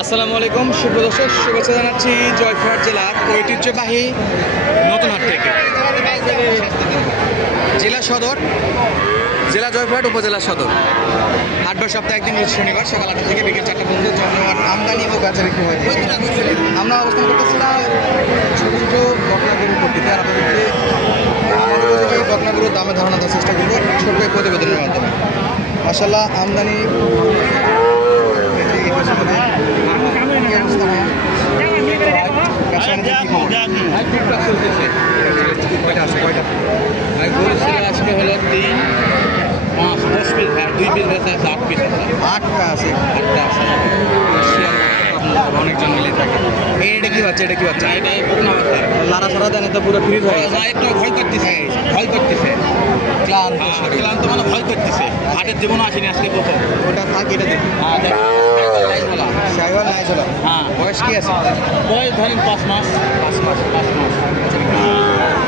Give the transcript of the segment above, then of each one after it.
আসসালামু আলাইকুম, শুভ দর্শক, শুভেচ্ছা জানাচ্ছি জয়পুরহাট জেলার ঐতিহ্যবাহী নতুন হাট থেকে। জেলা সদর, জেলা জয়পুরহাট, উপজেলা সদর। হাটবার সপ্তাহে একদিন শনিবার সকাল আটটা থেকে বিকেল চারটা পর্যন্ত জনগণ আমদানি ও বেচা বিক্রি হয়ে। আমরা অবস্থান করতেছিলাম ছোটো ছোটো বকনাগুরু পট্টিতে আর আপনাদেরকে উপযোগী বকনাগুরুর দামে ধারণা দেওয়ার চেষ্টা করব ছোট্ট এই প্রতিবেদনের মাধ্যমে। মাসাল্লাহ আমদানি ব্যবসা বাণিজ্যের কি কয়টা তিন পাঁচ দশ পিস দুই পিস বেচা আছে আট আটটা আছে। আটটা আছে অনেকজন মিলে থাকে। এটা কি বাচ্চা এটা কি বাচ্চা? এটা পুরোনো বাচ্চা লারা সারা দেন তো পুরো ফ্রি হয়ে গেছে। না একটু ভয় করতেছে ভয় করতেছে ক্লান্ত হ্যাঁ, ক্লান্ত মানে ভয় করতেছে হাটের জীবন আসেনি আজকে প্রথম। ওটা থাক এটা দেখি। হ্যাঁ সাইবার নাই চলো হ্যাঁ। বয়স কি আছে? বয়স ধরেন পাঁচ মাস। পাঁচ মাস। পাঁচ মাস।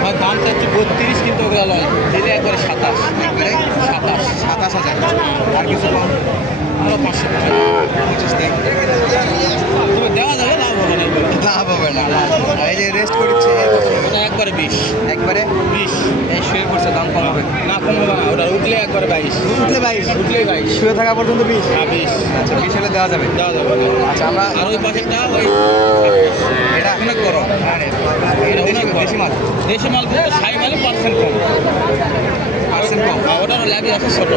আর দাম চাচ্ছি বত্রিশ কিন্তু ওগুলো লয় দিলে একবারে সাতাশ। একবারে সাতাশ। সাতাশ হাজার। আর কিছু কম? আরও পাঁচশো টাকা। যাবে লাভ হবে না। লাভ হবে না এই যে রেস্ট করছে ওটা একবারে বিশ। একবারে? বিশ। এই শুয়ে পড়ছে দাম কম হবে। না কম হবে না ওটা উঠলে একবারে বাইশ। উঠলে বাইশ। উঠলেই বাইশ। শুয়ে থাকা পর্যন্ত বিশ। হ্যাঁ বিশ। আচ্ছা বিশ হলে দেওয়া যাবে? দেওয়া যাবে আচ্ছা আমরা আর ওই পাশেরটা ওই এটা অনেক বড় আরে, এটা অনেক দেশি মাছ দেশি মাল সাই মালে পার্সেন্ট কম। পার্সেন্ট কম আর ওটার ল্যাবি ছোট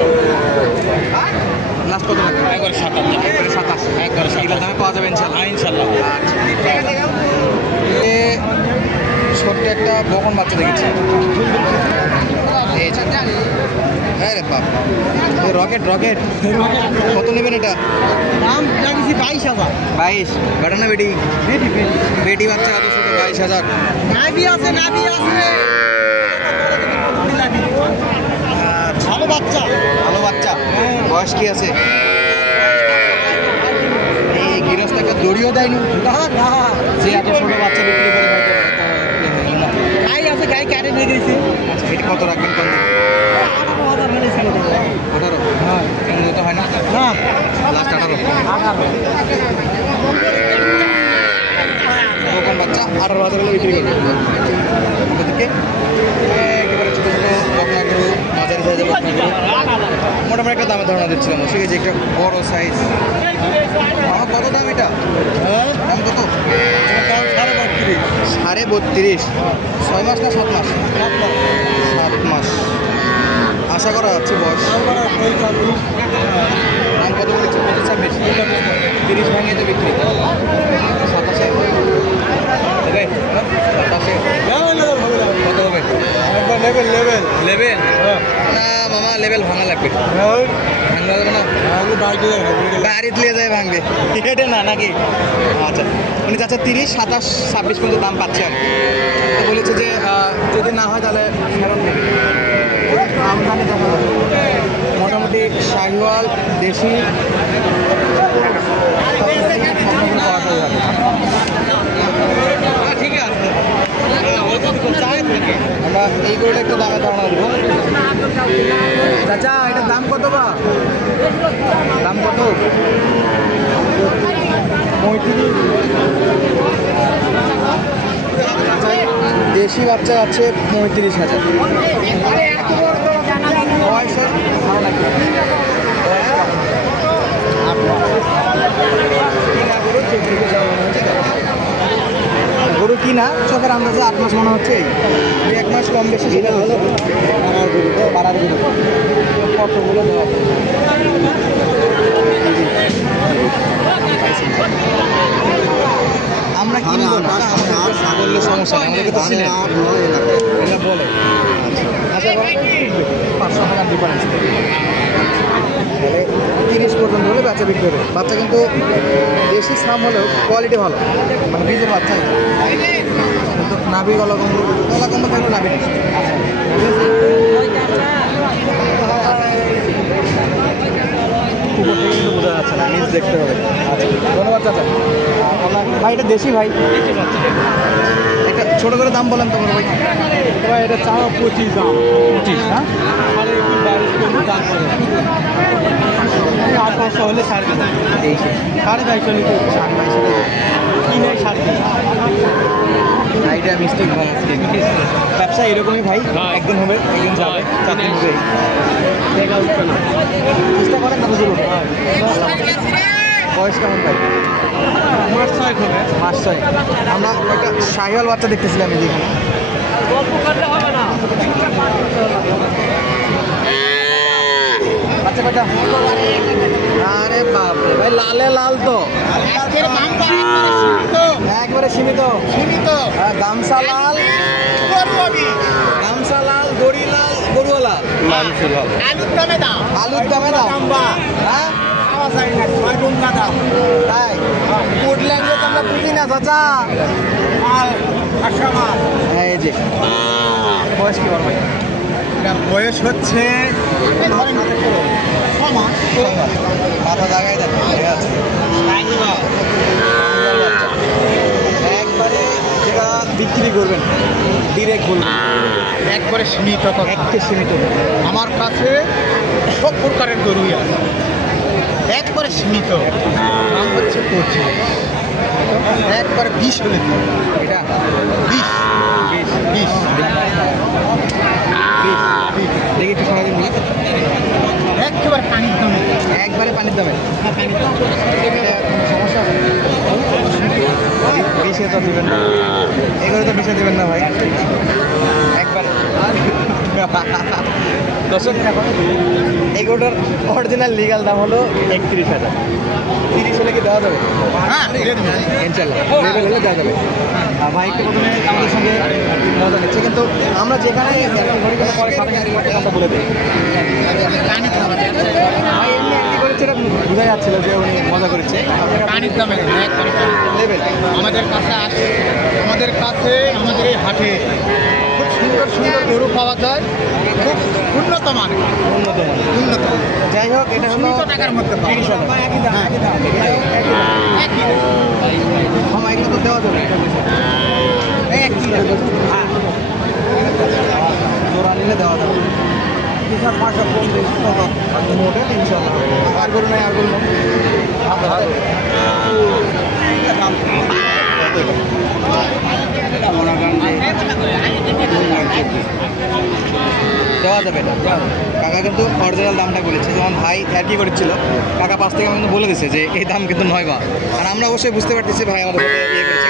লাস্ট কত লাগবে একবারে সাতাশ একবারে সাতাশ একবারে সাতাশ দামে পাওয়া যাবে ইনশাল্লাহ হ্যাঁ ইনশাল্লাহ ছোট্ট একটা বকন বাচ্চা দেখেছি হ্যাঁ রে বাপ রকেট রকেট কত নেবেন এটা দাম লাগিয়েছি বাইশ হাজার বাইশ না বেটি বেটি বেটি বাচ্চা এত ছোট বাইশ হাজার নাবি আছে নাবি আছে ভালো বাচ্চা। ভালো বাচ্চা। বয়স কি আছে? এই গৃহস্থ একটা দড়িও দেয়নি। না না। যে এত ছোট বাচ্চা বিক্রি করে ইয়ে। গাই আছে গাই কাটে নিয়ে গেছি আচ্ছা এটি কত রাখবেন কোন আঠারো হাজার হলে ছেড়ে দেবো। আঠারো? হ্যাঁ। তো হয় না? না। লাস্ট আঠারো। আঠারো বাচ্চা? আঠারো হাজার বিক্রি করবে ওদেরকে একেবারে ছোটো ছোটো বকনাগুলো মাঝারি সাইজের বকনাগুলো মোটামুটি দিচ্ছিলাম। সে যে একটা বড় সাইজ আমার কত দাম এটা? হ্যাঁ? দাম কত? সাড়ে বত্রিশ। ছয় মাস না সাত মাস? সাত মাস। আশা করা যাচ্ছে বয়স। দাম কত বলেছে? পঁচিশ ছাব্বিশ। তিরিশ ভাঙিয়ে তো বিক্রি। সাতাশে? সাতাশে? কত হবে? লেভেল লেভেল লেভেল মামা লেভেল ভাঙা লাগবে। ভাঙা যাবে না? গাড়ি দিয়ে যায় ভাঙবে। এটা না নাকি? আচ্ছা। উনি চাচ্ছে তিরিশ সাতাশ ছাব্বিশ পর্যন্ত দাম পাচ্ছে আর তো বলেছে যে যদি না হয় তাহলে ফেরত নেবে। আমদানি দেখা যাবে মোটামুটি শাহিওয়াল দেশি। ঠিক আমরা এই গরুটা একটু দামে ধারণা দেবো চাচা এটার দাম কত বা? দাম কত? পঁয়ত্রিশ। দেশি বাচ্চা আছে পঁয়ত্রিশ হাজার। গরু কিনা? চোখের আন্দাজে আট মাস মনে হচ্ছে। এক মাস কম বেশি সেটা হলো পাড়ার গরু পাড়ার গরু কতগুলো দেওয়া? আমরা না। আমাদের সমস্যা নেই আমাদেরকে তো চিনে এটা বলে। আচ্ছা পাঁচশো টাকার ডিফারেন্স তিরিশ পর্যন্ত হলে বাচ্চা বিক্রি হবে। বাচ্চা কিন্তু দেশি সাম হলেও কোয়ালিটি ভালো। মানে বীজের বাচ্চা। কিন্তু নাভি গলাকম্ব গলাকম্ব থাকলে নাভি নেই উপর থেকে না নিজ দেখতে হবে। আচ্ছা ধন্যবাদ চাচা। ভাই এটা দেশি ভাই। এটা ছোটো করে দাম বলেন তোমার ভাই। ভাই এটা চাওয়া পঁচিশ দাম। পঁচিশ হ্যাঁ? পাঁচশো হলে সাড়ে সাড়ে বাইশশো নিতে সাড়ে বাইশে কিনে সাড়ে আইডিয়া মিস্টেক ব্যবসা এরকমই ভাই হ্যাঁ। একদিন হবে একদিন যাবে হ্যাঁ, চার দিন হবে না। চেষ্টা করেন ধরুন বয়স কেমন ভাই? মাস ছয় হবে। মাস ছয় আমরা একটা শাহিওয়াল বাচ্চা দেখতেছিলাম এই যেখানে বাচ্চা কয়টা? আরে লালে লাল তো। একবারে সীমিত। সীমিত। হ্যাঁ, গামছা লাল। গামছা লাল দড়ি লাল গরুয়া লাল। আলুর দামে দাম আলুর দামে দাম হ্যাঁ? তাই? ফুড ল্যাঙ্গুয়েজ আমরা বুঝি না চাচা? এই যে। বয়স কি এটা বয়স হচ্ছে মাথা জায়গায় দেখ আছে। একবারে যেটা বিক্রি করবেন ডিরেক্ট বলবেন। একবারে সীমিত একটু সীমিত। আমার কাছে সব প্রকারের গরুই আছে। একবারে সীমিত। নাম হচ্ছে পঁচিশ। একবারে বিশ হলে এটা বিশ। বিশ। বিশ। দেখি একটু সরাদিন দিই একবারে পানির দামে। একবারে পানির দামে। সমস্যা বিশে তো দেবেন না। এগুলো তো বিশে দেবেন না ভাই। একবারে। দর্শক অরিজিনাল লিগাল দাম হলো একত্রিশ হাজার। তিরিশ হলে কি দেওয়া যাবে? হ্যাঁ ইনশাল্লাহ লেভেল হলে দেওয়া যাবে। আর প্রথমে আমাদের সঙ্গে মজা নিচ্ছে। কিন্তু আমরা যেখানে কথা বলে দিই। এটা বোঝা যাচ্ছিল যে উনি মজা করেছে। পানির দামে পানির দামে। লেভেল আমাদের কাছে আসে আমাদের কাছে আমাদের এই হাটে পাওয়া যায়। খুব উন্নত মানের। উন্নত। উন্নত। যাই হোক এটা হলো টাকার মধ্যে হ্যাঁ। আমার এগুলো তো দেওয়া যাবে। হ্যাঁ। জোড়া নিলে দেওয়া যাবে। তিনশো পাঁচশো কম দিন মোটে তিনশো। আর করুন আর করুন দেওয়া যাবে না কাকা কিন্তু অরিজিনাল দামটা বলেছে যেমন ভাই আর কি করেছিল? কাকা পাশ থেকে কিন্তু বলে দিচ্ছে যে এই দাম কিন্তু নয় বা। আর আমরা অবশ্যই বুঝতে পারতেছি ভাই আমাদের ইয়ে করেছে।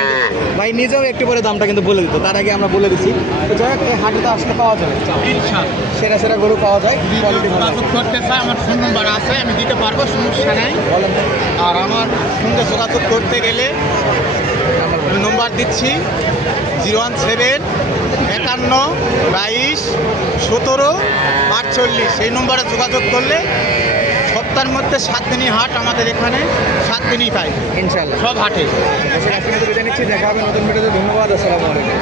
ভাই নিজেও একটু পরে দামটা কিন্তু বলে দিত তার আগে আমরা বলে দিছি। তো যাই হোক এই হাটে তো আসলে পাওয়া যাবে। সেরা সেরা গরু পাওয়া যায় কোয়ালিটি করতে আমার ফোন নাম্বার আছে আমি দিতে পারব সমস্যা নাই। আর আমার সঙ্গে যোগাযোগ করতে গেলে আমি নম্বর দিচ্ছি জিরো ওয়ান সেভেন একান্ন বাইশ সতেরো আটচল্লিশ। এই নম্বরে যোগাযোগ করলে সপ্তাহের মধ্যে সাত দিনই হাট আমাদের এখানে সাত দিনই পাই। ইনশাল্লাহ সব হাটে। নিচ্ছি দেখা হবে নতুন ভিডিওতে। ধন্যবাদ আসসালামু আলাইকুম।